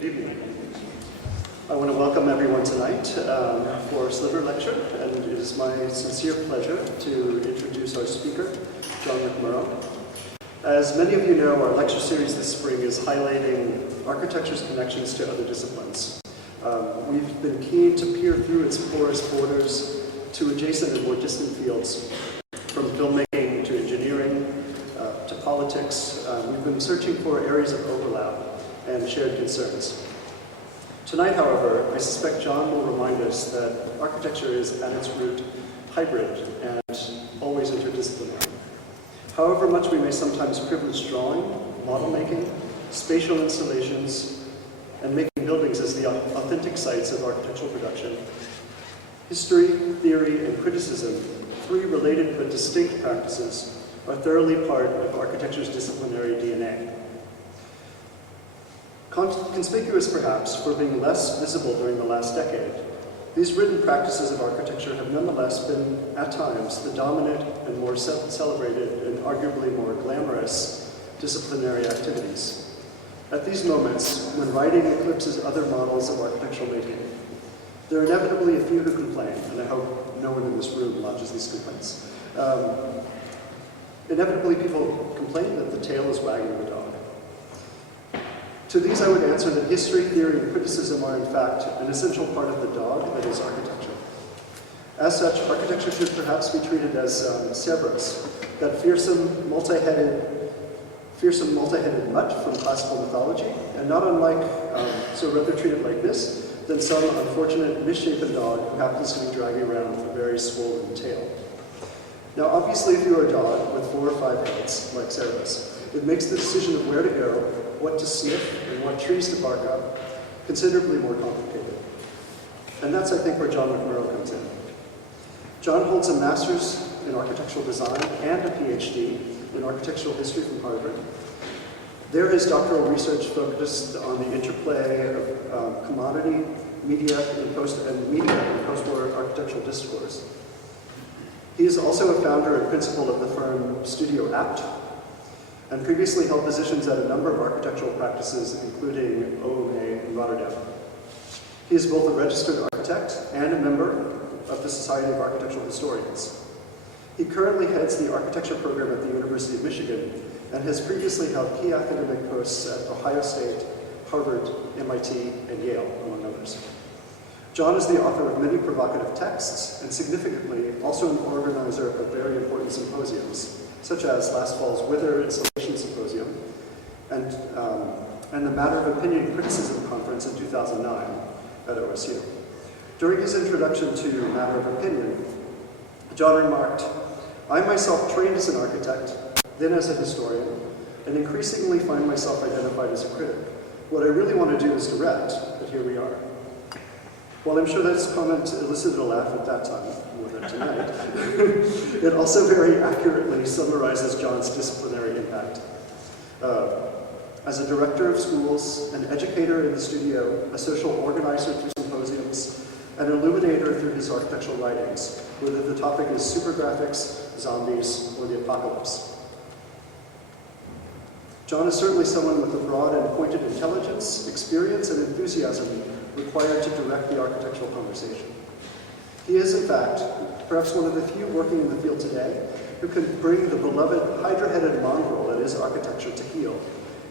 Good evening. I want to welcome everyone tonight for Sliver lecture, and it is my sincere pleasure to introduce our speaker, John McMorrough. As many of you know, our lecture series this spring is highlighting architecture's connections to other disciplines. We've been keen to peer through its porous borders to adjacent and more distant fields, from filmmaking to engineering to politics. We've been searching for areas of overlap and shared concerns. Tonight, however, I suspect John will remind us that architecture is at its root hybrid and always interdisciplinary. However much we may sometimes privilege drawing, model making, spatial installations, and making buildings as the authentic sites of architectural production, history, theory, and criticism, three related but distinct practices, are thoroughly part of architecture's disciplinary DNA. Conspicuous, perhaps, for being less visible during the last decade, these written practices of architecture have nonetheless been, at times, the dominant and more celebrated and arguably more glamorous disciplinary activities. At these moments, when writing eclipses other models of architectural making, there are inevitably a few who complain, and I hope no one in this room lodges these complaints. Inevitably, people complain that the tail is wagging the dog. To these I would answer that history, theory, and criticism are in fact an essential part of the dog that is architecture. As such, architecture should perhaps be treated as Cerberus, that fearsome multi-headed mutt from classical mythology, and not unlike, so rather treated like this, than some unfortunate misshapen dog who happens to be dragging around a very swollen tail. Now obviously if you're a dog with 4 or 5 heads, like Cerberus, it makes the decision of where to go, what to sniff, and what trees to bark up considerably more complicated. And that's, I think, where John McMorrough comes in. John holds a master's in architectural design and a PhD in architectural history from Harvard. There his doctoral research focused on the interplay of commodity, media, and post-war architectural discourse. He is also a founder and principal of the firm Studio Apt, and previously held positions at a number of architectural practices, including OMA in Rotterdam. He is both a registered architect and a member of the Society of Architectural Historians. He currently heads the architecture program at the University of Michigan and has previously held key academic posts at Ohio State, Harvard, MIT, and Yale, among others. John is the author of many provocative texts, and significantly, also an organizer of very important symposiums, such as last fall's Wither Installation Symposium and the Matter of Opinion Criticism Conference in 2009 at OSU. During his introduction to Matter of Opinion, John remarked, "I myself trained as an architect, then as a historian, and increasingly find myself identified as a critic. What I really want to do is direct, but here we are." While I'm sure this comment elicited a laugh at that time, more than tonight, it also very accurately summarizes John's disciplinary impact. As a director of schools, an educator in the studio, a social organizer through symposiums, an illuminator through his architectural writings, whether the topic is supergraphics, zombies, or the apocalypse. John is certainly someone with a broad and pointed intelligence, experience, and enthusiasm required to direct the architectural conversation. He is, in fact, perhaps one of the few working in the field today who can bring the beloved hydra-headed mongrel that is architecture to heel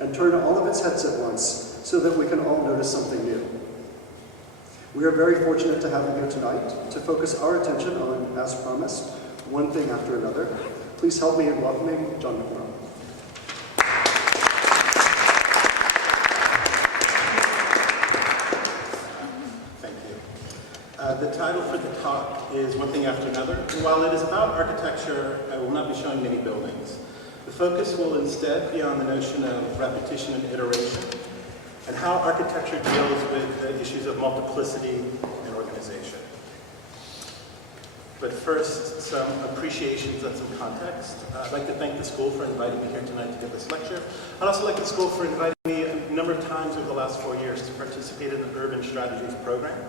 and turn all of its heads at once so that we can all notice something new. We are very fortunate to have him here tonight to focus our attention on, as promised, one thing after another. Please help me in welcoming John McMorrough. The title for the talk is One Thing After Another, and while it is about architecture, I will not be showing many buildings. The focus will instead be on the notion of repetition and iteration, and how architecture deals with the issues of multiplicity and organization. But first, some appreciations and some context. I'd like to thank the school for inviting me here tonight to give this lecture. I'd also like the school for inviting me a number of times over the last 4 years to participate in the Urban Strategies program.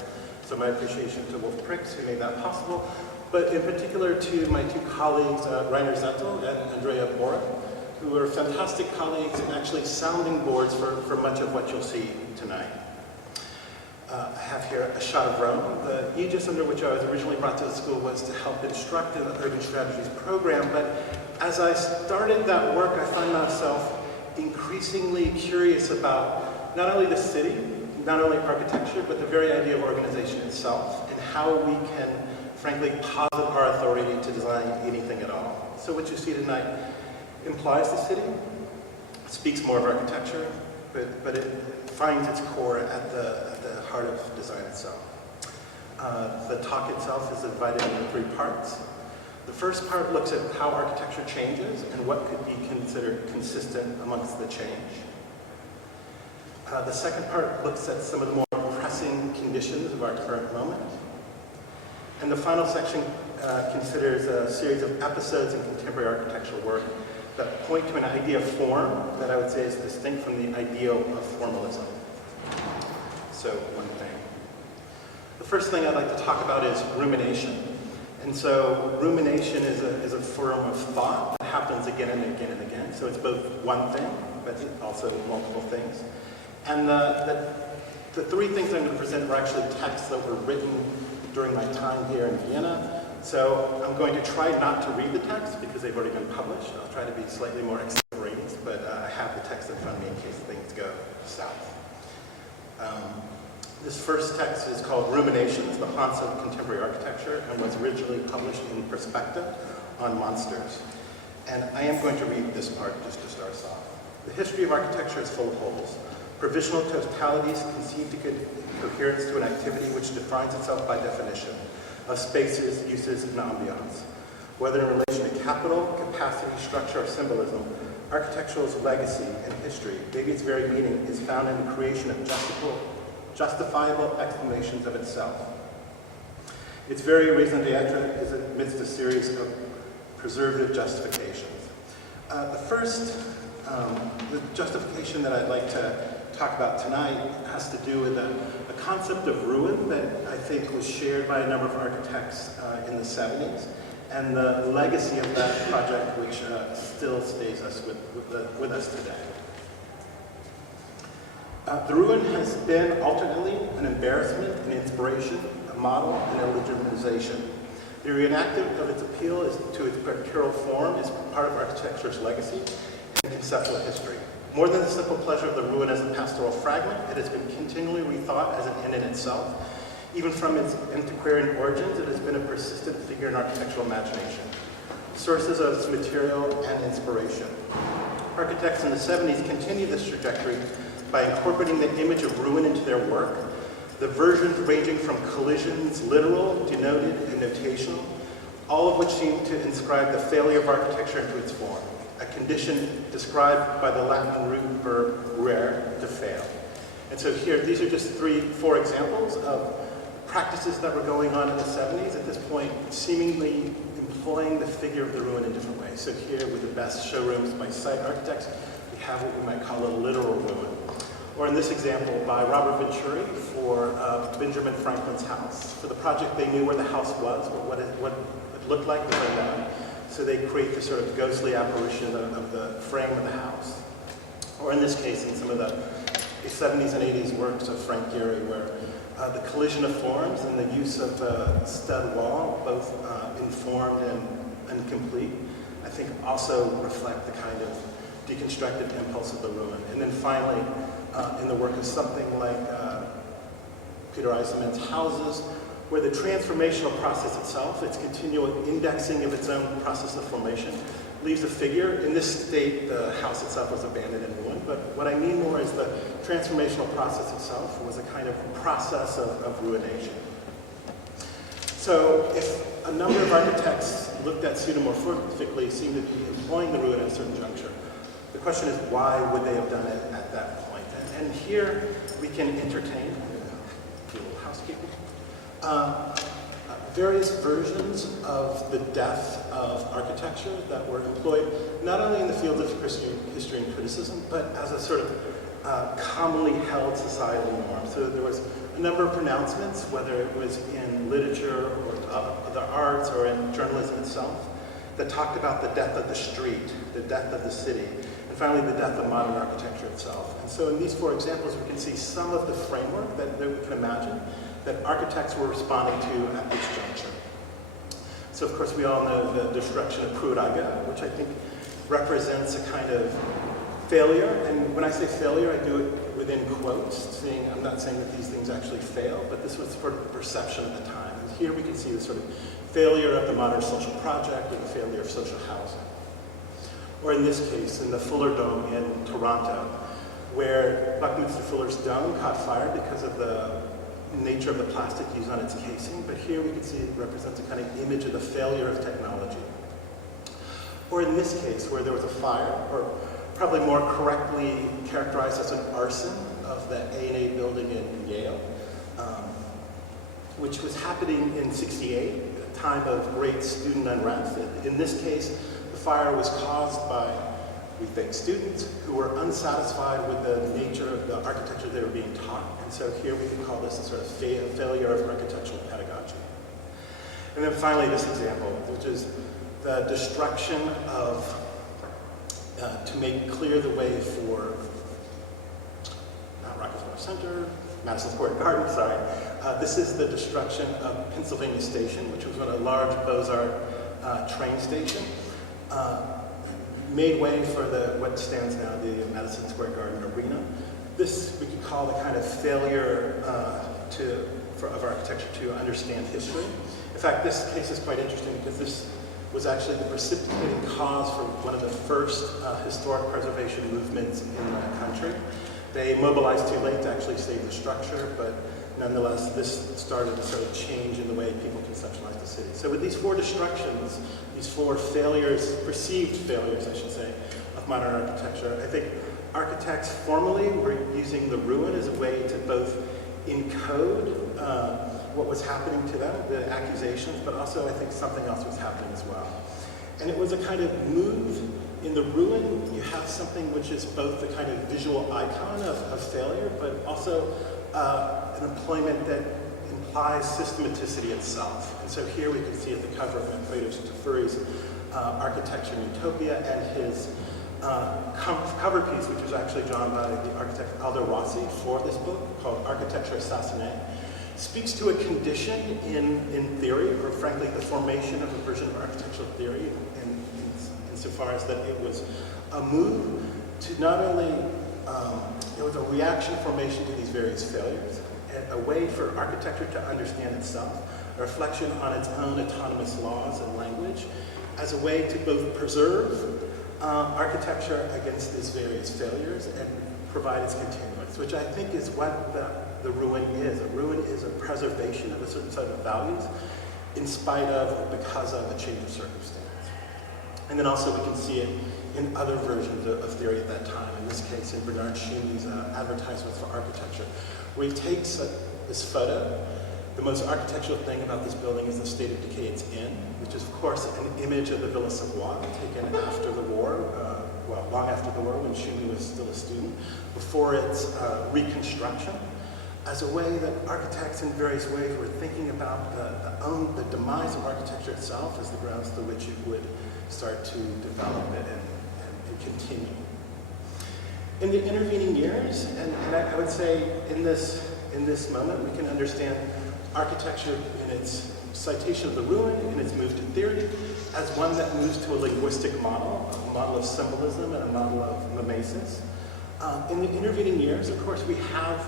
So my appreciation to Wolf Pricks, who made that possible, but in particular to my 2 colleagues, Rainer Zettel and Andrea Abor, who are fantastic colleagues and actually sounding boards for much of what you'll see tonight. I have here a shot of Rome. The aegis under which I was originally brought to the school was to help instruct in the Urban Strategies program, but as I started that work, I found myself increasingly curious about not only the city, not only architecture, but the very idea of organization itself, and how we can, frankly, posit our authority to design anything at all. So what you see tonight implies the city, speaks more of architecture, but it finds its core at the heart of design itself. The talk itself is divided into 3 parts. The first part looks at how architecture changes and what could be considered consistent amongst the change. The second part looks at some of the more pressing conditions of our current moment. And the final section considers a series of episodes in contemporary architectural work that point to an idea of form that I would say is distinct from the ideal of formalism. So, one thing. The first thing I'd like to talk about is rumination. And so, rumination is a form of thought that happens again and again and again. So it's both one thing, but also multiple things. And the 3 things I'm going to present were actually texts that were written during my time here in Vienna. So I'm going to try not to read the text because they've already been published. I'll try to be slightly more extemporaneous, but I have the text in front of me in case things go south. This first text is called Ruminations, the Haunts of Contemporary Architecture, and was originally published in Perspective on Monsters. And I am going to read this part just to start us off. The history of architecture is full of holes. Provisional totalities conceived to give coherence to an activity which defines itself by definition of spaces, uses, and ambiance. Whether in relation to capital, capacity, structure, or symbolism, architectural's legacy and history, maybe its very meaning, is found in the creation of justifiable explanations of itself. Its very raison d'etre is amidst a series of preservative justifications. The justification that I'd like to talk about tonight has to do with a concept of ruin that I think was shared by a number of architects in the 70s, and the legacy of that project which still stays with us today. The ruin has been alternately an embarrassment, an inspiration, a model, and a legitimization. The reenactment of its appeal to its pictorial form is part of architecture's legacy and conceptual history. More than the simple pleasure of the ruin as a pastoral fragment, it has been continually rethought as an end in itself. Even from its antiquarian origins, it has been a persistent figure in architectural imagination. Sources of its material and inspiration. Architects in the 70s continued this trajectory by incorporating the image of ruin into their work. The versions ranging from collisions, literal, denoted, and notational, all of which seem to inscribe the failure of architecture into its form, a condition described by the Latin root verb rare, to fail. And so here, these are just 4 examples of practices that were going on in the 70s at this point, seemingly employing the figure of the ruin in different ways. So here, with the best showrooms by site architects, we have what we might call a literal ruin. Or in this example, by Robert Venturi for Benjamin Franklin's house. For the project, they knew where the house was, but what it looked like was unknown. So they create this sort of ghostly apparition of the frame of the house. Or in this case, in some of the 70s and 80s works of Frank Gehry, where the collision of forms and the use of the stud wall, both informed and complete, I think also reflect the kind of deconstructive impulse of the ruin. And then finally, in the work of something like Peter Eisenman's houses, where the transformational process itself, its continual indexing of its own process of formation, leaves a figure. In this state, the house itself was abandoned and ruined, but what I mean more is the transformational process itself was a kind of process of ruination. So if a number of architects looked at pseudomorphifically seemed to be employing the ruin at a certain juncture, the question is, why would they have done it at that point? And here we can entertain, do a little housekeeping, various versions of the death of architecture that were employed not only in the field of history and criticism, but as a sort of commonly held societal norm. So there was a number of pronouncements, whether it was in literature or the arts or in journalism itself, that talked about the death of the street, the death of the city. And finally, the death of modern architecture itself. And so in these 4 examples, we can see some of the framework that we can imagine that architects were responding to at this juncture. So of course, we all know the destruction of Prudaga, which I think represents a kind of failure. And when I say failure, I do it within quotes, I'm not saying that these things actually fail, but this was sort of the perception at the time. And here we can see the sort of failure of the modern social project or the failure of social housing. Or in this case, in the Fuller Dome in Toronto, where Buckminster Fuller's dome caught fire because of the nature of the plastic used on its casing, but here we can see it represents a kind of image of the failure of technology. Or in this case, where there was a fire, or probably more correctly characterized as an arson of the A&A building in Yale, which was happening in '68, a time of great student unrest. In this case, the fire was caused by, we think, students who were unsatisfied with the nature of the architecture they were being taught. And so here we can call this a sort of failure of architectural pedagogy. And then finally, this example, which is the destruction of, to make clear the way for, not Rockefeller Center, Madison Square Garden, sorry. This is the destruction of Pennsylvania Station, which was a large Beaux-Arts train station. Made way for what stands now the Madison Square Garden Arena. This we could call the kind of failure of architecture to understand history. In fact, this case is quite interesting because this was actually the precipitating cause for one of the first historic preservation movements in the country. They mobilized too late to actually save the structure, but nonetheless, this started a sort of change in the way people conceptualize the city. So with these 4 destructions, these 4 failures, perceived failures, I should say, of modern architecture, I think architects formally were using the ruin as a way to both encode what was happening to them, the accusations, but also I think something else was happening as well. And it was a kind of move. In the ruin, you have something which is both the kind of visual icon of failure, but also an employment that implies systematicity itself. And so here we can see at the cover of McMorrough Tafuri's Architecture in Utopia and his cover piece, which was actually drawn by the architect Aldo Rossi for this book, called Architecture Assassinée, speaks to a condition in theory, or frankly the formation of a version of architectural theory, insofar as that it was a move to not only, it was a reaction formation to these various failures, and a way for architecture to understand itself, a reflection on its own autonomous laws and language, as a way to both preserve architecture against these various failures and provide its continuance, which I think is what the ruin is. A ruin is a preservation of a certain set of values in spite of or because of a change of circumstance. And then also we can see it in other versions of theory at that time, in this case in Bernard Shumi's Advertisements for Architecture, where he takes this photo. The most architectural thing about this building is the state of decay it's in, which is of course an image of the Villa Savoie taken after the war, well, long after the war when Schumi was still a student, before its reconstruction, as a way that architects in various ways were thinking about the demise of architecture itself as the grounds through which it would start to develop it and continue. In the intervening years, and I would say in this moment, we can understand architecture in its citation of the ruin, in its move to theory, as one that moves to a linguistic model, a model of symbolism and a model of mimesis. In the intervening years, of course, we have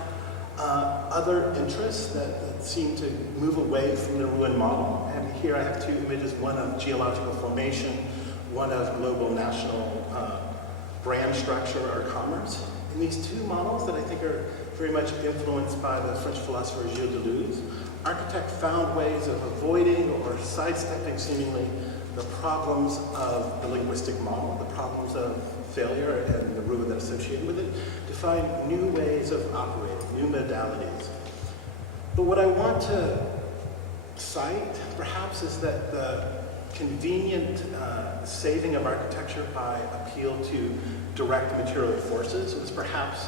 other interests that seem to move away from the ruin model. And here I have 2 images, one of geological formation, one of global national brand structure or commerce. In these 2 models that I think are very much influenced by the French philosopher Gilles Deleuze, architect found ways of avoiding or sidestepping seemingly the problems of the linguistic model, the problems of failure and the ruin that's associated with it, to find new ways of operating, new modalities. But what I want to cite, perhaps, is that the convenient saving of architecture by appeal to direct material forces was perhaps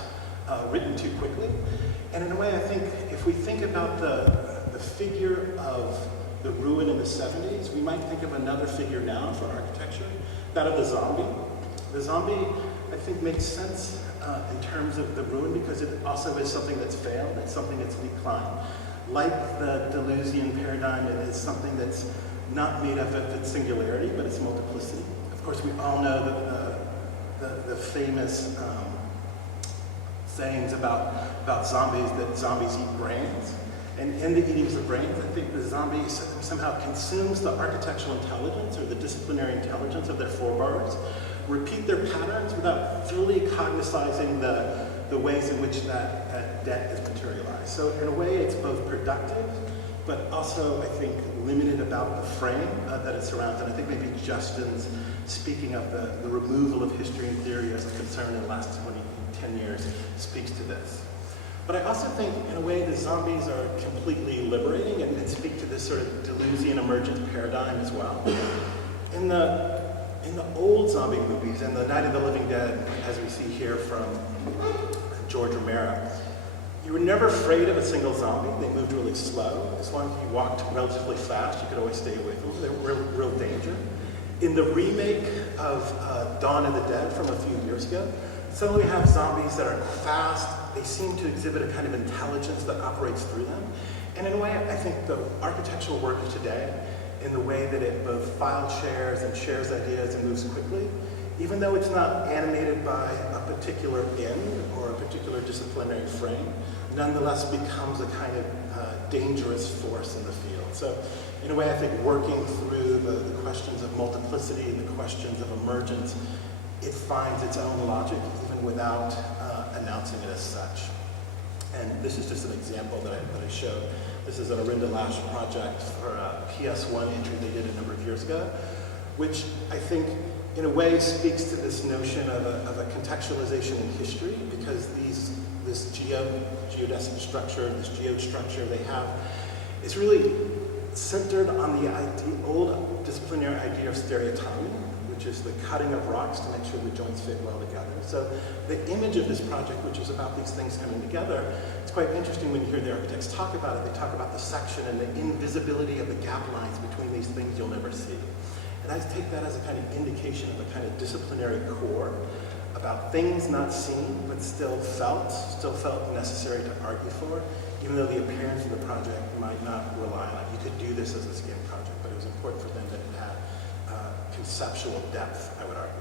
written too quickly. And in a way, I think if we think about the figure of the ruin in the 70s, we might think of another figure now for architecture, that of the zombie. The zombie, I think, makes sense in terms of the ruin because it also is something that's failed, it's something that's declined. Like the Deleuzian paradigm, it is something that's not made up of its singularity, but its multiplicity. Of course, we all know that the famous sayings about zombies, that zombies eat brains. And in the eatings of brains, I think the zombie somehow consumes the architectural intelligence or the disciplinary intelligence of their forebears, repeat their patterns without fully cognizing the ways in which that debt is materialized. So in a way, it's both productive, but also, I think, limited about the frame that it surrounds. And I think maybe Justin's speaking of the removal of history and theory as a concern in the last 10 years speaks to this. But I also think, in a way, the zombies are completely liberating and speak to this sort of Deleuzian emergent paradigm as well. In the old zombie movies, in the Night of the Living Dead, as we see here from George Romero, you were never afraid of a single zombie. They moved really slow. As long as you walked relatively fast, you could always stay away from them. They were real danger. In the remake of Dawn of the Dead from a few years ago, suddenly we have zombies that are fast. They seem to exhibit a kind of intelligence that operates through them. And in a way, I think the architectural work of today, in the way that it both file shares and shares ideas and moves quickly, even though it's not animated by a particular end or a particular disciplinary frame, nonetheless becomes a kind of dangerous force in the field. So in a way, I think working through the questions of multiplicity, the questions of emergence, it finds its own logic even without announcing it as such. And this is just an example that I showed. This is an Arinda Lash project for a PS1 entry they did a number of years ago, which I think in a way speaks to this notion of a contextualization in history, because this geodesic structure, this geode structure they have, is really centered on the old disciplinary idea of stereotomy, which is the cutting of rocks to make sure the joints fit well together. So the image of this project, which is about these things coming together, it's quite interesting when you hear the architects talk about it. They talk about the section and the invisibility of the gap lines between these things you'll never see. And I take that as a kind of indication of a kind of disciplinary core about things not seen, but still felt necessary to argue for, even though the appearance of the project might not rely on it. You could do this as a skin project, but it was important for them that it had conceptual depth, I would argue.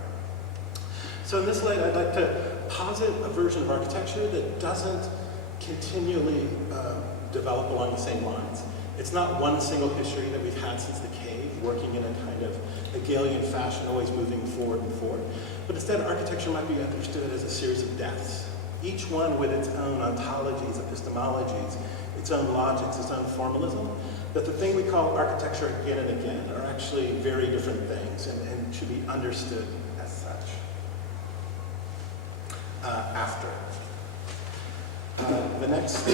So in this light, I'd like to posit a version of architecture that doesn't continually develop along the same lines. It's not one single history that we've had since the cave, working in a kind of Hegelian fashion, always moving forward and forward. But instead, architecture might be understood as a series of deaths, each one with its own ontologies, epistemologies, its own logics, its own formalism, that the thing we call architecture again and again are actually very different things and should be understood as such. After. The next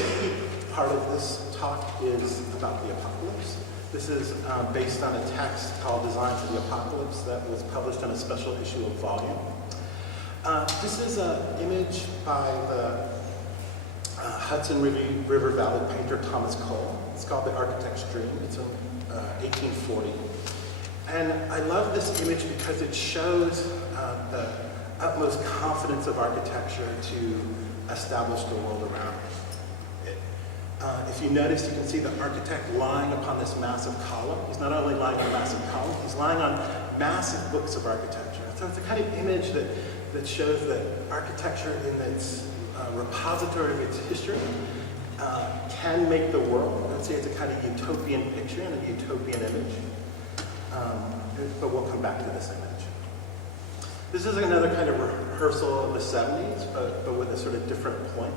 part of this talk is about the apocalypse. This is based on a text called Design for the Apocalypse that was published in a special issue of Volume. This is an image by the Hudson River Valley painter Thomas Cole. It's called The Architect's Dream. It's in 1840. And I love this image because it shows the utmost confidence of architecture to establish the world around it. If you notice, you can see the architect lying upon this massive column. He's not only lying on a massive column, he's lying on massive books of architecture. So it's a kind of image that shows that architecture in its repository of its history can make the world. I'd say it's a kind of utopian picture and a utopian image. But we'll come back to this image. This is another kind of rehearsal of the 70s, but with a sort of different point.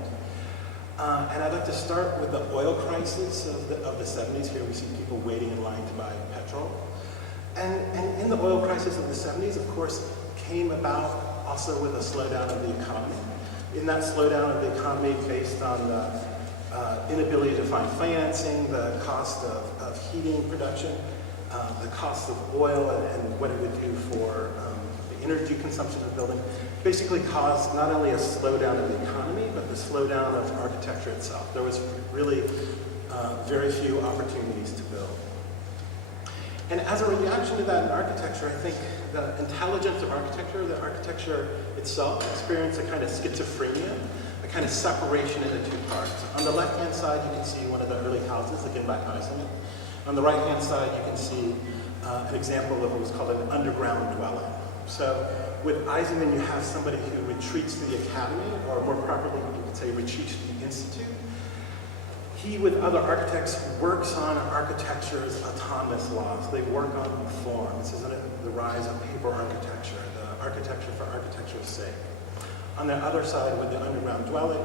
And I'd like to start with the oil crisis of the 70s. Here we see people waiting in line to buy petrol. And in the oil crisis of the 70s, of course, came about also with a slowdown of the economy. In that slowdown of the economy based on the inability to find financing, the cost of heating production, the cost of oil and what it would do for the energy consumption of the building, basically caused not only a slowdown of the economy, but the slowdown of architecture itself. There was really very few opportunities to build. And as a reaction to that in architecture, I think the intelligence of architecture, the architecture itself, experience a kind of schizophrenia, a kind of separation into two parts. On the left-hand side, you can see one of the early houses, again by Eisenman. On the right-hand side, you can see an example of what was called an underground dwelling. So with Eisenman, you have somebody who retreats to the academy, or more properly, you could say retreats to the institute. He, with other architects, works on architecture's autonomous laws. They work on form. This is the rise of paper architecture, the architecture for architecture's sake. On the other side, with the underground dwelling,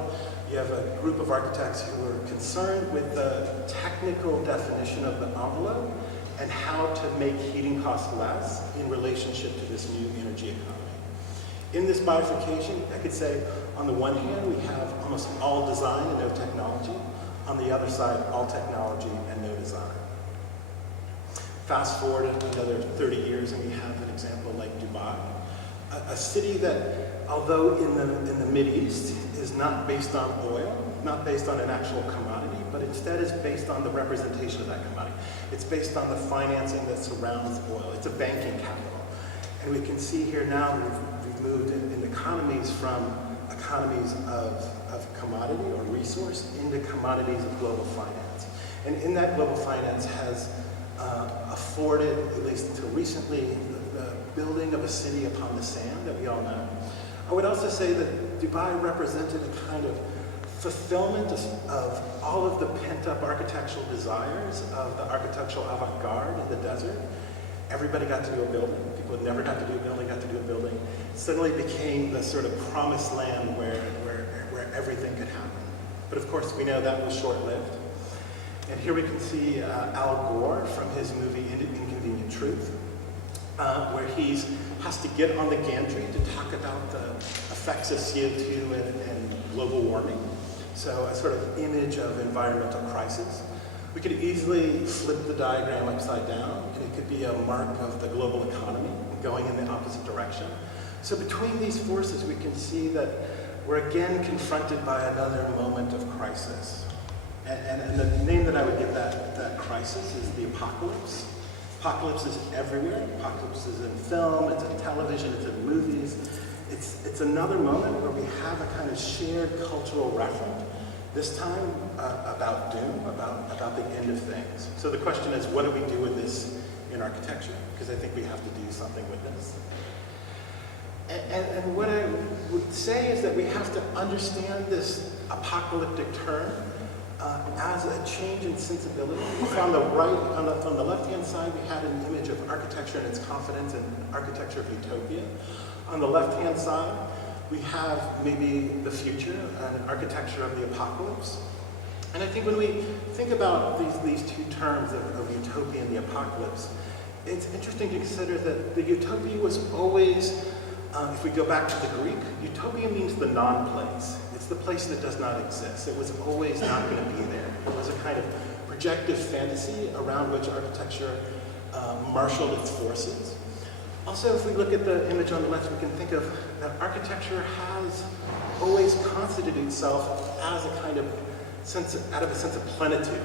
you have a group of architects who are concerned with the technical definition of the envelope and how to make heating costs less in relationship to this new energy economy. In this bifurcation, I could say, on the one hand, we have almost all design and no technology. On the other side, all technology and no design. Fast forward another 30 years and we have an example like Dubai, a city that, although in the Mideast, is not based on oil, not based on an actual commodity, but instead is based on the representation of that commodity. It's based on the financing that surrounds oil. It's a banking capital. And we can see here now we've moved in economies from economies of commodity or resource into commodities of global finance. And in that global finance has afforded, at least until recently, the building of a city upon the sand that we all know. I would also say that Dubai represented a kind of fulfillment of all of the pent-up architectural desires of the architectural avant-garde in the desert. Everybody got to do a building. People who never got to do a building got to do a building. Suddenly became the sort of promised land where everything could happen. But of course, we know that was short-lived. And here we can see Al Gore from his movie Inconvenient Truth, where he has to get on the gantry to talk about the effects of CO2 and global warming. So a sort of image of environmental crisis. We could easily flip the diagram upside down, and it could be a mark of the global economy going in the opposite direction. So between these forces, we can see that we're again confronted by another moment of crisis. And the name that I would give that crisis is the apocalypse. Apocalypse is everywhere. Apocalypse is in film, it's in television, it's in movies. It's another moment where we have a kind of shared cultural referent, this time about doom, about the end of things. So the question is, what do we do with this in architecture? Because I think we have to do something with this. And what I would say is that we have to understand this apocalyptic term as a change in sensibility. On the right, on the left-hand side, we had an image of architecture and its confidence and architecture of utopia. On the left-hand side, we have maybe the future, an architecture of the apocalypse. And I think when we think about these two terms of utopia and the apocalypse, it's interesting to consider that the utopia was always, if we go back to the Greek, utopia means the non-place. It's the place that does not exist. It was always not going to be there. It was a kind of projective fantasy around which architecture marshaled its forces. Also, if we look at the image on the left, we can think of that architecture has always constituted itself as a kind of sense, out of a sense of plenitude.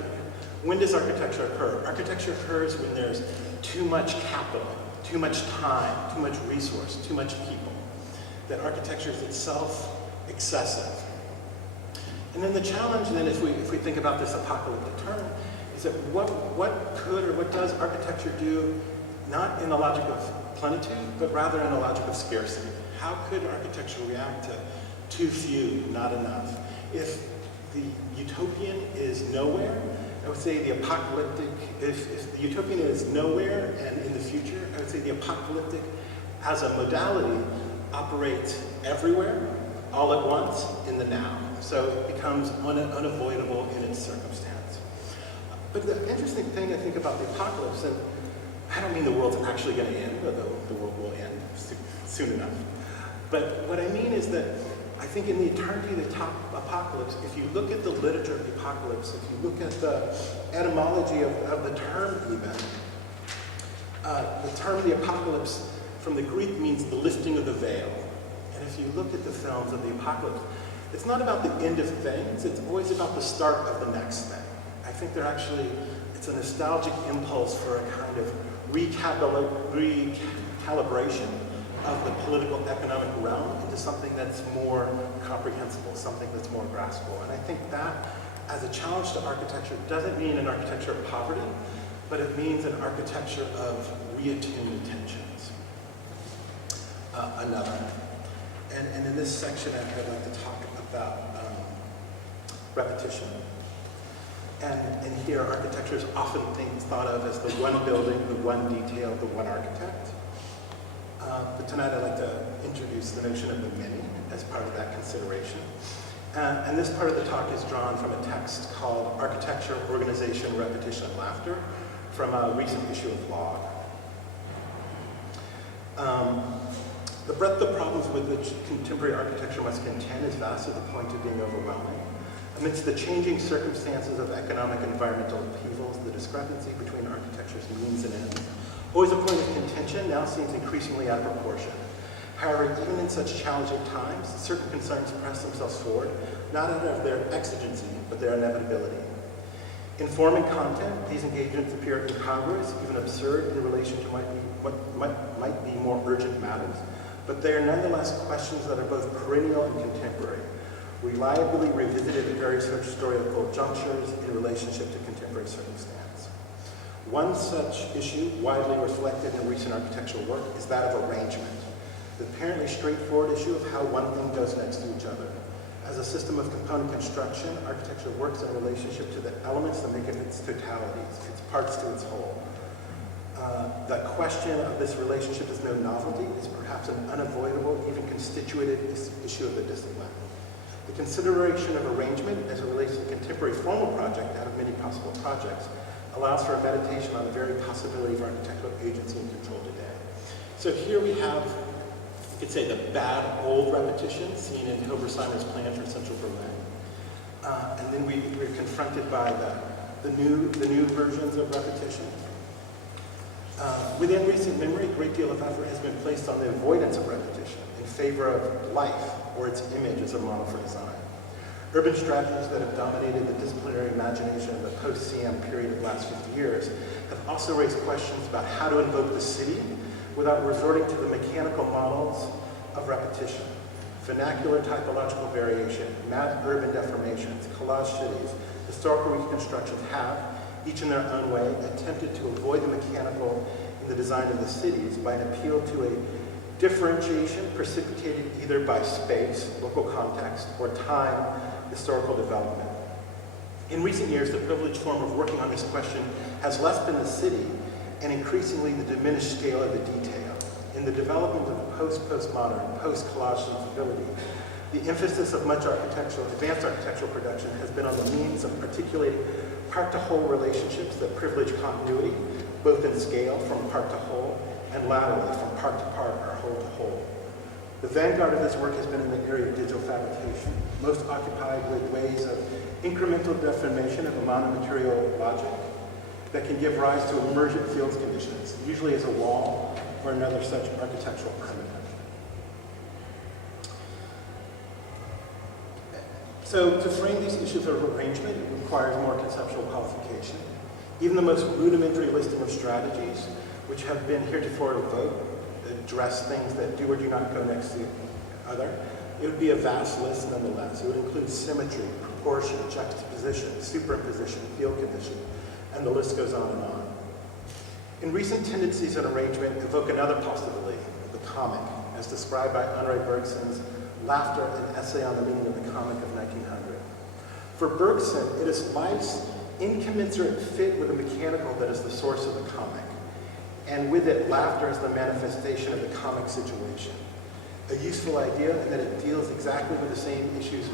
When does architecture occur? Architecture occurs when there's too much capital, too much time, too much resource, too much people. That architecture is itself excessive. And then the challenge then, if we think about this apocalyptic term, is that what could or what does architecture do, not in the logic of plenitude, but rather in a logic of scarcity? How could architecture react to too few, not enough? If the utopian is nowhere, I would say the apocalyptic, if the utopian is nowhere and in the future, I would say the apocalyptic as a modality operates everywhere, all at once, in the now. So it becomes unavoidable in its circumstance. But the interesting thing I think about the apocalypse, and I don't mean the world's actually going to end, although the world will end soon enough. But what I mean is that I think in the eternity of the apocalypse, if you look at the literature of the apocalypse, if you look at the etymology of the term even, the term the apocalypse from the Greek means the lifting of the veil. And if you look at the films of the apocalypse, it's not about the end of things, it's always about the start of the next thing. I think it's a nostalgic impulse for a kind of recalibration of the political economic realm into something that's more comprehensible, something that's more graspable. And I think that, as a challenge to architecture, doesn't mean an architecture of poverty, but it means an architecture of reattuned attentions. And in this section, I'd like to talk about repetition. And here, architecture is often thought of as the one building, the one detail, the one architect. But tonight I'd like to introduce the notion of the many as part of that consideration. And this part of the talk is drawn from a text called Architecture, Organization, Repetition, and Laughter from a recent issue of Log. The breadth of problems with which contemporary architecture must contend is vast to the point of being overwhelming. Amidst the changing circumstances of economic and environmental upheavals, the discrepancy between architecture's means and ends, always a point of contention, now seems increasingly out of proportion. However, even in such challenging times, certain concerns press themselves forward, not out of their exigency, but their inevitability. In form and content, these engagements appear incongruous, even absurd in relation to what might be more urgent matters, but they are nonetheless questions that are both perennial and contemporary, reliably revisited at various historical junctures in relationship to contemporary circumstance. One such issue, widely reflected in recent architectural work, is that of arrangement, the apparently straightforward issue of how one thing goes next to each other. As a system of component construction, architecture works in relationship to the elements that make it its totalities, its parts to its whole. The question of this relationship is no novelty, is perhaps an unavoidable, even constitutive issue of the discipline. The consideration of arrangement as it relates to a contemporary formal project out of many possible projects allows for a meditation on the very possibility of architectural agency and control today. So here we have, you could say, the bad old repetition seen in Hilbersheimer's plan for central Berlin. And then we're confronted by the new versions of repetition. Within recent memory, a great deal of effort has been placed on the avoidance of repetition in favor of life or its image as a model for design. Urban strategies that have dominated the disciplinary imagination of the post-CM period of the last 50 years have also raised questions about how to invoke the city without resorting to the mechanical models of repetition. Vernacular typological variation, mapped urban deformations, collage cities, historical reconstructions have, each in their own way, attempted to avoid the mechanical in the design of the cities by an appeal to a differentiation precipitated either by space, local context, or time, historical development. In recent years, the privileged form of working on this question has less been the city and increasingly the diminished scale of the detail. In the development of post-postmodern, post-collage sensibility, the emphasis of much advanced architectural production has been on the means of articulating part-to-whole relationships that privilege continuity, both in scale from part to whole, and laterally from part to part or whole to whole. The vanguard of this work has been in the area of digital fabrication, most occupied with ways of incremental deformation of a monomaterial logic that can give rise to emergent fields conditions, usually as a wall or another such architectural primitive. So to frame these issues of arrangement, it requires more conceptual qualification. Even the most rudimentary listing of strategies, which have been heretofore evoked, address things that do or do not go next to other, it would be a vast list nonetheless. It would include symmetry, proportion, juxtaposition, superimposition, field condition, and the list goes on and on. In recent tendencies in arrangement evoke another possibility, the comic, as described by Andre Bergson's Laughter, an essay on the meaning of the comic of 1900. For Bergson, it is life's incommensurate fit with the mechanical that is the source of the comic, and with it, laughter is the manifestation of the comic situation. A useful idea in that it deals exactly with the same issues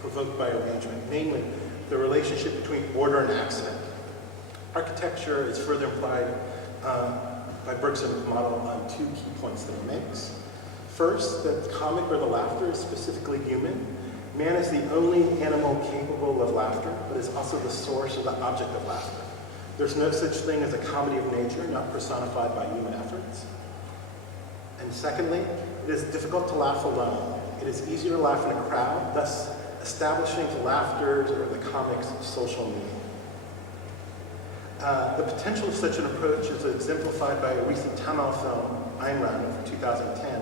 provoked by arrangement, namely the relationship between order and accident. Architecture is further implied by Bergson's model on two key points that he makes. First, that the comic or the laughter is specifically human. Man is the only animal capable of laughter, but is also the source or the object of laughter. There's no such thing as a comedy of nature, not personified by human efforts. And secondly, it is difficult to laugh alone. It is easier to laugh in a crowd, thus establishing the laughter's or the comic's social meaning. The potential of such an approach is exemplified by a recent Tamil film, Ayn Rand, from 2010,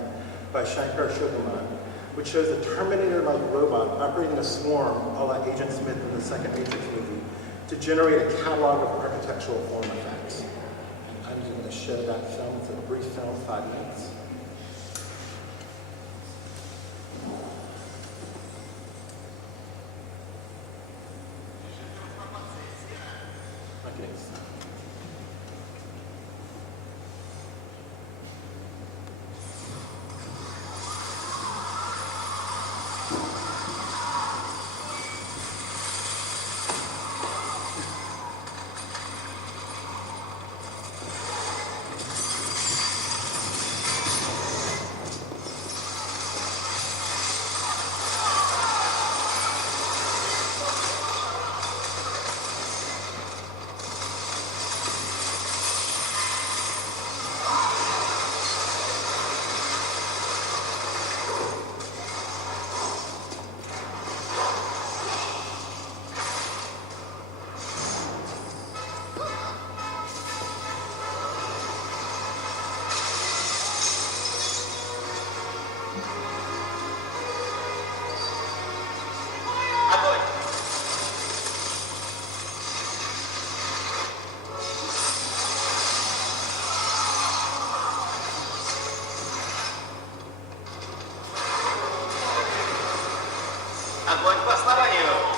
by Shankar Shoguman, which shows a Terminator-like robot operating a swarm, a la Agent Smith in the second Matrix movie, to generate a catalog of architectural form effects. I'm just going to show that film. It's a brief film, 5 minutes. Okay. Огонь по основанию!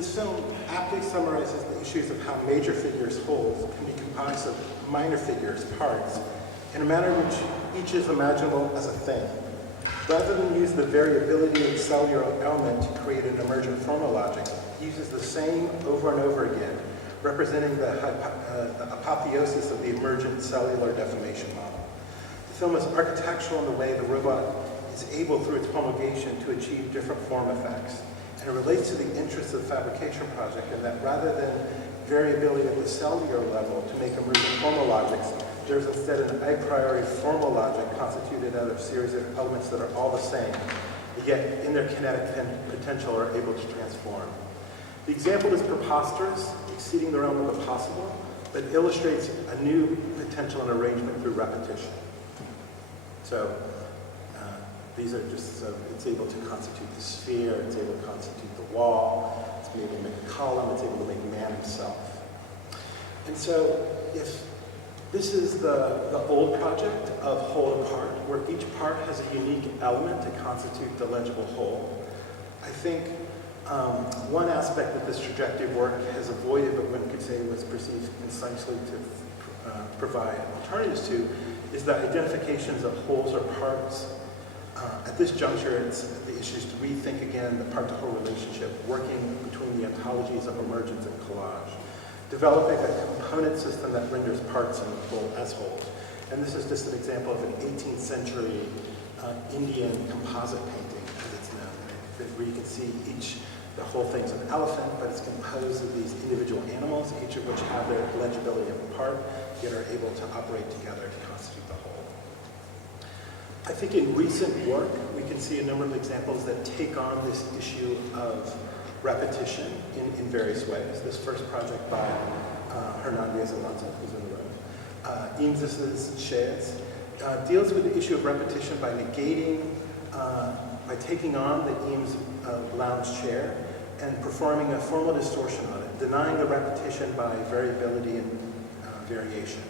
This film aptly summarizes the issues of how major figures, wholes, can be comprised of minor figures, parts, in a manner in which each is imaginable as a thing. Rather than use the variability of the cellular element to create an emergent formal logic, it uses the same over and over again, representing the apotheosis of the emergent cellular deformation model. The film is architectural in the way the robot is able, through its promulgation, to achieve different form effects. And it relates to the interests of the fabrication project in that rather than variability at the cellular level to make emergent formal logics, there's instead an a priori formal logic constituted out of a series of elements that are all the same, yet in their kinetic potential are able to transform. The example is preposterous, exceeding the realm of the possible, but illustrates a new potential and arrangement through repetition. So these are just, it's able to constitute the sphere, it's able to constitute the wall, it's able to make a column, it's able to make man himself. And so if this is the old project of whole apart, where each part has a unique element to constitute the legible whole, I think one aspect that this trajectory work has avoided, but one could say was perceived concisely to provide alternatives to, is the identifications of wholes or parts. At this juncture, the issue is to rethink again the part-to-whole relationship, working between the ontologies of emergence and collage, developing a component system that renders parts and whole as wholes. And this is just an example of an 18th century Indian composite painting, as it's known, where you can see the whole thing's an elephant, but it's composed of these individual animals, each of which have their legibility apart, yet are able to operate together to constitute the whole. I think in recent work, we can see a number of examples that take on this issue of repetition in various ways. This first project by Hernandez Alonso, who's in the room, Eames's Shares, deals with the issue of repetition by negating, by taking on the Eames lounge chair and performing a formal distortion on it, denying the repetition by variability and variation.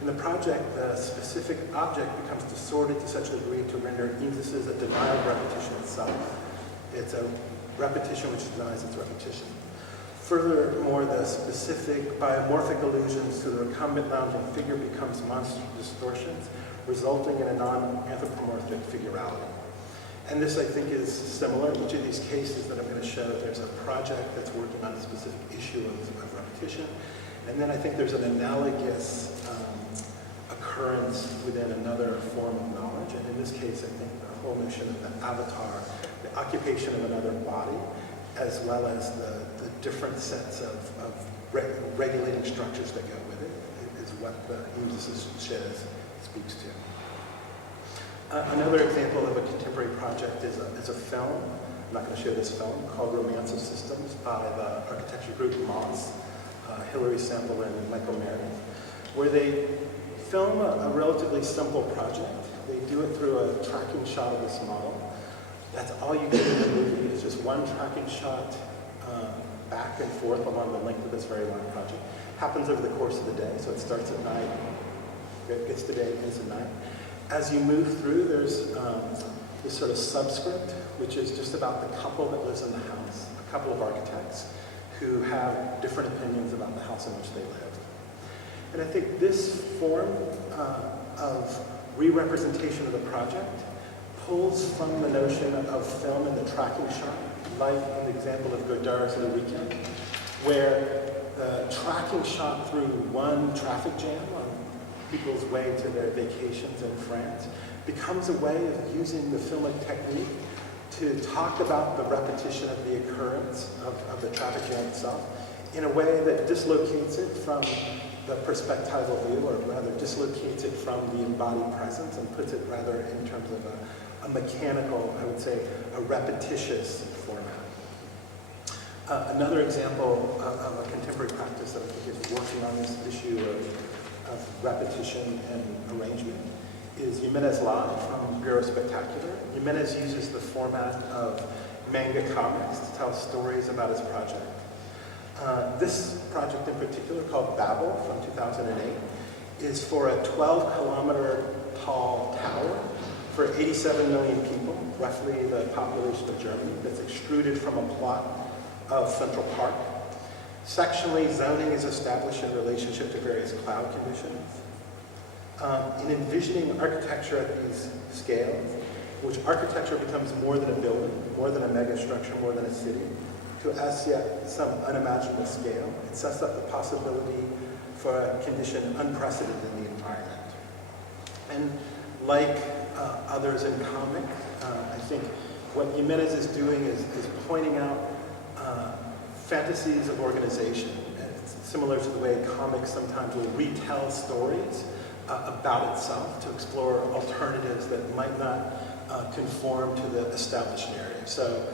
In the project, the specific object becomes distorted to such a degree to render Eames's a denial of repetition itself. It's a repetition which denies its repetition. Furthermore, the specific biomorphic allusions to the recumbent lounging figure becomes monster distortions, resulting in a non-anthropomorphic figurality. And this, I think, is similar. In each of these cases that I'm going to show, there's a project that's working on a specific issue of repetition. And then I think there's an analogous occurrence within another form of knowledge. And in this case, I think the whole notion of the avatar, the occupation of another body, as well as the different sets of regulating structures that go with it, is what the Eames's Shares speaks to. Another example of a contemporary project is a film. I'm not going to show this film, called Romance of Systems by the architecture group Moss, Hilary Semple and Michael Meredith, where they film a relatively simple project. They do it through a tracking shot of this model. That's all you get in the movie is just one tracking shot back and forth along the length of this very long project. Happens over the course of the day, so it starts at night, it gets to day, ends at night. As you move through, there's this sort of subscript, which is just about the couple that lives in the house, a couple of architects who have different opinions about the house in which they live. And I think this form of re-representation of the project pulls from the notion of film in the tracking shot, like in the example of Godard's Le Weekend, where the tracking shot through one traffic jam on people's way to their vacations in France becomes a way of using the filmic technique to talk about the repetition of the occurrence of the traffic jam itself in a way that dislocates it from the perspectival view, or rather dislocates it from the embodied presence and puts it rather in terms of a mechanical, I would say, a repetitious format. Another example of a contemporary practice that I think is working on this issue of repetition and arrangement is Jimenez Live from Bureau Spectacular. Jimenez uses the format of manga comics to tell stories about his project. This project in particular, called Babel from 2008, is for a 12-kilometer tall tower for 87 million people, roughly the population of Germany, that's extruded from a plot of Central Park. Sectionally, zoning is established in relationship to various cloud conditions. In envisioning architecture at these scales, which architecture becomes more than a building, more than a megastructure, more than a city, to as yet some unimaginable scale, it sets up the possibility for a condition unprecedented in the environment. And like others in comic, I think what Jimenez is doing is pointing out fantasies of organization. And it's similar to the way comics sometimes will retell stories about itself to explore alternatives that might not conform to the established narrative. So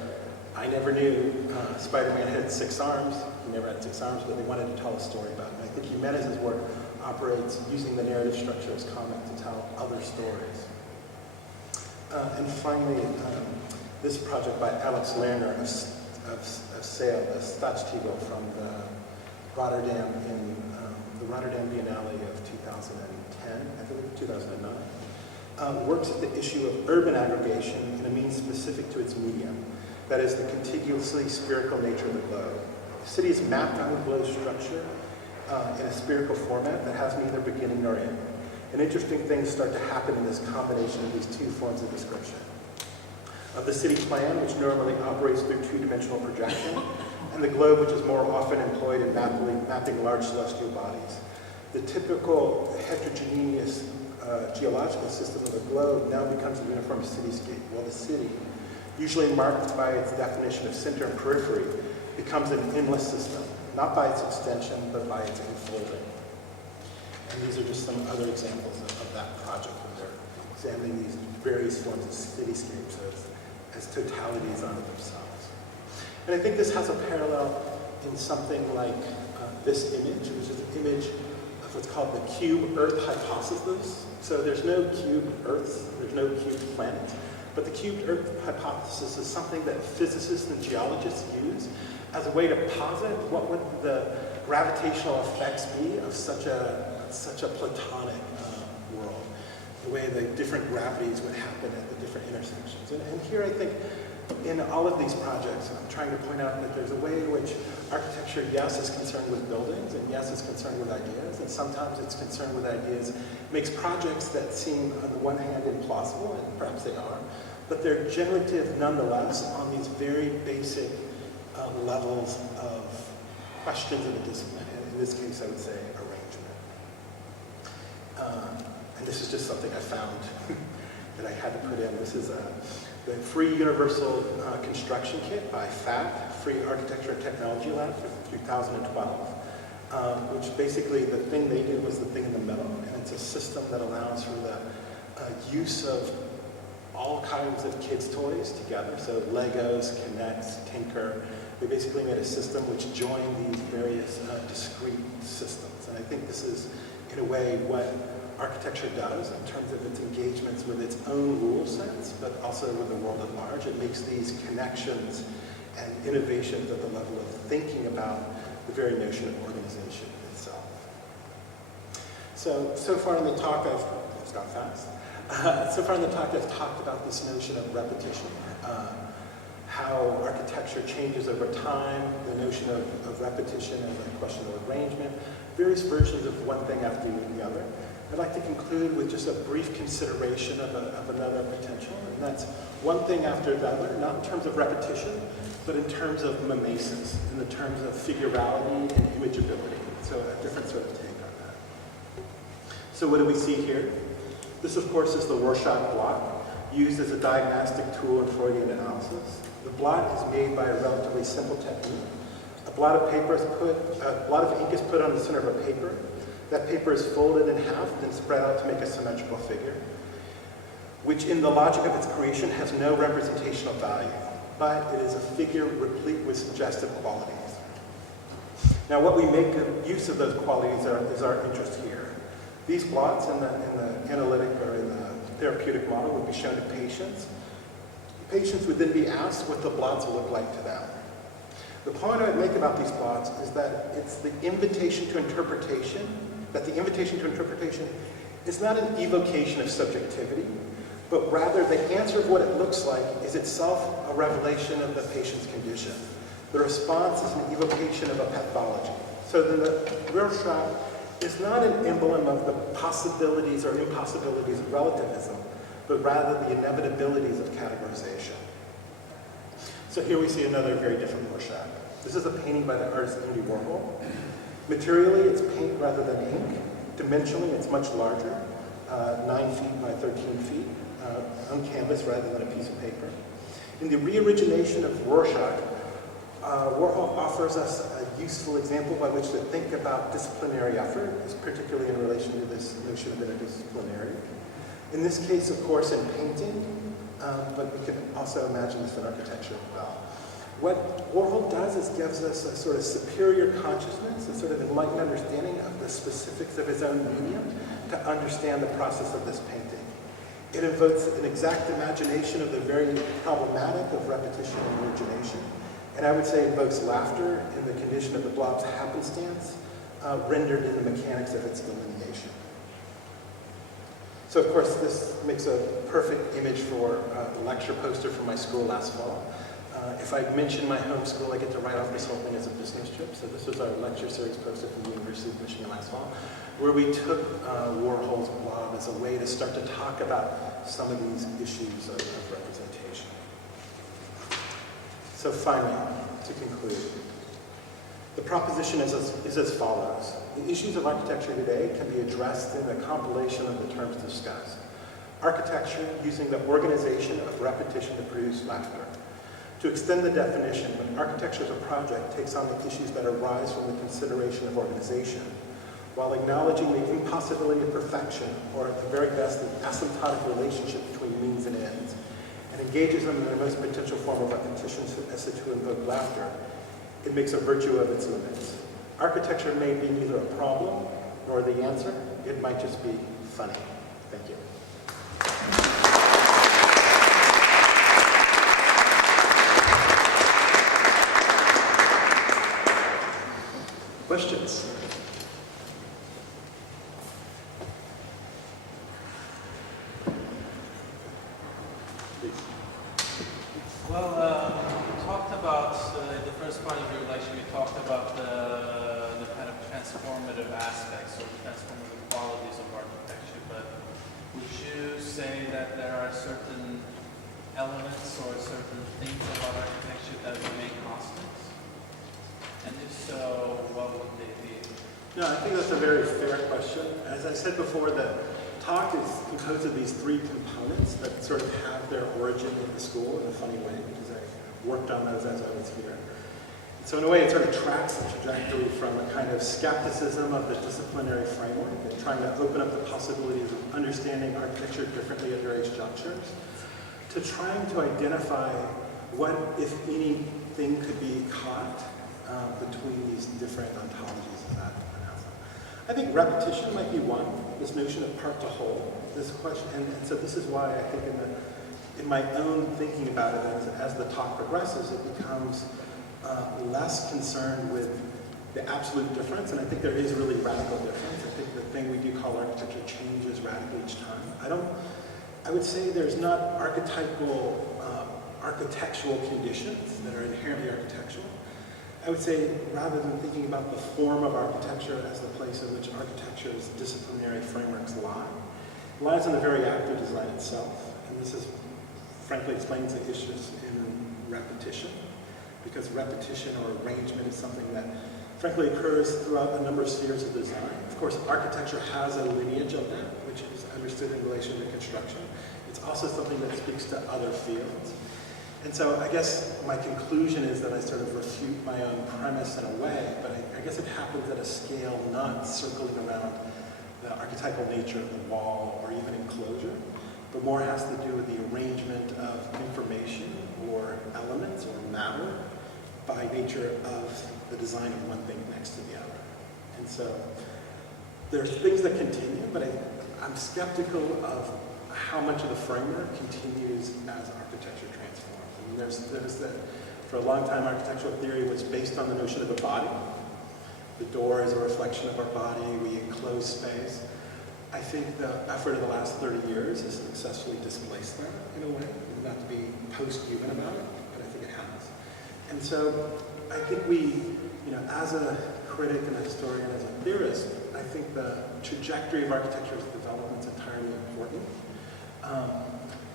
I never knew Spider-Man had 6 arms. He never had 6 arms, but they wanted to tell a story about him. I think Jimenez's work operates using the narrative structure as comic to tell other stories. And finally, this project by Alex Lerner of Sail, the Stadstiegel from the Rotterdam in the Rotterdam Biennale of 2010, I believe 2009, works at the issue of urban aggregation in a means specific to its medium, that is the contiguously spherical nature of the globe. The city is mapped on the globe structure in a spherical format that has neither beginning nor end. And interesting things start to happen in this combination of these two forms of description. Of the city plan, which normally operates through two-dimensional projection, and the globe, which is more often employed in mapping large celestial bodies. The typical heterogeneous geological system of the globe now becomes a uniform cityscape, while the city, usually marked by its definition of center and periphery, becomes an endless system, not by its extension, but by its enfolding. And these are just some other examples of that project where they're examining these various forms of cityscapes as totalities unto themselves. And I think this has a parallel in something like this image, which is an image of what's called the cube Earth hypothesis. So there's no cube Earth, there's no cube planet, but the cubed Earth hypothesis is something that physicists and geologists use as a way to posit what would the gravitational effects be of such a platonic world, the way the different gravities would happen at the different intersections. And here I think in all of these projects, I'm trying to point out that there's a way in which architecture, yes, is concerned with buildings, and yes, is concerned with ideas, and sometimes it's concerned with ideas, makes projects that seem, on the one hand, implausible, and perhaps they are, but they're generative nonetheless on these very basic levels of questions of the discipline, and in this case, I would say arrangement. And this is just something I found that I had to put in. This is the Free Universal Construction Kit by FAT, Free Architecture and Technology Lab for 2012, which basically the thing they did was the thing in the middle, and it's a system that allows for the use of all kinds of kids' toys together, so Legos, Kinects, Tinker. They basically made a system which joined these various discrete systems. And I think this is, in a way, what architecture does in terms of its engagements with its own rule sets, but also with the world at large. It makes these connections and innovations at the level of thinking about the very notion of organization itself. So far in the talk, it's gone fast. So far in the talk, I've talked about this notion of repetition, how architecture changes over time, the notion of repetition and the question of arrangement, various versions of one thing after the other. I'd like to conclude with just a brief consideration of another potential, and that's one thing after another, not in terms of repetition, but in terms of mimesis, in the terms of figurality and imageability. So a different sort of take on that. So what do we see here? This, of course, is the Rorschach blot, used as a diagnostic tool in Freudian analysis. The blot is made by a relatively simple technique. A blot of ink is put on the center of a paper. That paper is folded in half, then spread out to make a symmetrical figure, which in the logic of its creation has no representational value, but it is a figure replete with suggestive qualities. Now, what we make use of those qualities is our interest here. These blots in the analytic or in the therapeutic model would be shown to patients. Patients would then be asked what the blots look like to them. The point I would make about these blots is that it's the invitation to interpretation, is not an evocation of subjectivity, but rather the answer of what it looks like is itself a revelation of the patient's condition. The response is an evocation of a pathology. So then the Rorschach is not an emblem of the possibilities or impossibilities of relativism, but rather the inevitabilities of categorization. So here we see another very different Rorschach. This is a painting by the artist Andy Warhol. Materially, it's paint rather than ink. Dimensionally, it's much larger, 9 feet by 13 feet, on canvas rather than a piece of paper. In the re-origination of Rorschach, Warhol offers us a useful example by which to think about disciplinary effort, particularly in relation to this notion of interdisciplinary. In this case, of course, in painting, but we can also imagine this in architecture as well. What Warhol does is gives us a sort of superior consciousness, a sort of enlightened understanding of the specifics of his own medium to understand the process of this painting. It invokes an exact imagination of the very problematic of repetition and origination, and I would say invokes laughter in the condition of the blob's happenstance, rendered in the mechanics of its delineation. So of course this makes a perfect image for the lecture poster from my school last fall. If I mention my home school, I get to write off this whole thing as a business trip. So this was our lecture series poster from the University of Michigan last fall, where we took Warhol's blob as a way to start to talk about some of these issues of representation. So finally, to conclude, the proposition is as follows. The issues of architecture today can be addressed in the compilation of the terms discussed. Architecture using the organization of repetition to produce laughter. To extend the definition, when architecture as a project takes on the issues that arise from the consideration of organization, while acknowledging the impossibility of perfection, or at the very best, the asymptotic relationship between means and ends, and engages them in their most potential form of repetition as to invoke laughter, it makes a virtue of its limits. Architecture may be neither a problem nor the answer, it might just be funny. Thank you. Questions? Please. Well, you talked about, the first part of your lecture, you talked about the kind of transformative aspects or transformative qualities of architecture, but would you say that there are certain elements or certain things about architecture that remain constants? And if so, what would they be? No, I think that's a very fair question. As I said before, the talk is composed of these three components that sort of have their origin in the school in a funny way, because I worked on those as I was here. So in a way, it sort of tracks the trajectory from a kind of skepticism of the disciplinary framework and trying to open up the possibilities of understanding architecture differently at various junctures, to trying to identify what, if anything, could be caught between these different ontologies of that. I think repetition might be one, this notion of part to whole, this question, and so this is why I think in my own thinking about it as the talk progresses, it becomes less concerned with the absolute difference, and I think there is a really radical difference. I think the thing we do call architecture changes radically each time. I would say there's not archetypal architectural conditions that are inherently architectural. I would say, rather than thinking about the form of architecture as the place in which architecture's disciplinary frameworks lie, it lies in the very act of design itself. And this is, frankly, explains the issues in repetition, because repetition or arrangement is something that, frankly, occurs throughout a number of spheres of design. Of course, architecture has a lineage of that, which is understood in relation to construction. It's also something that speaks to other fields. And so I guess my conclusion is that I sort of refute my own premise in a way, but I guess it happens at a scale not circling around the archetypal nature of the wall or even enclosure, but more has to do with the arrangement of information or elements or matter by nature of the design of one thing next to the other. And so there's things that continue, but I'm skeptical of how much of the framework continues as architecture transforms. And there's that, for a long time, architectural theory was based on the notion of a body. The door is a reflection of our body, we enclose space. I think the effort of the last 30 years has successfully displaced that in a way, not to be post-human about it, but I think it has. And so I think we, as a critic and a historian, as a theorist, I think the trajectory of architecture's development is entirely important.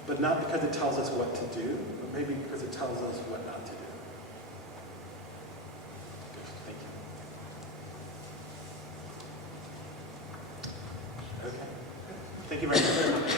But not because it tells us what to do, but maybe because it tells us what not to do. Good, thank you. Okay. Thank you very much.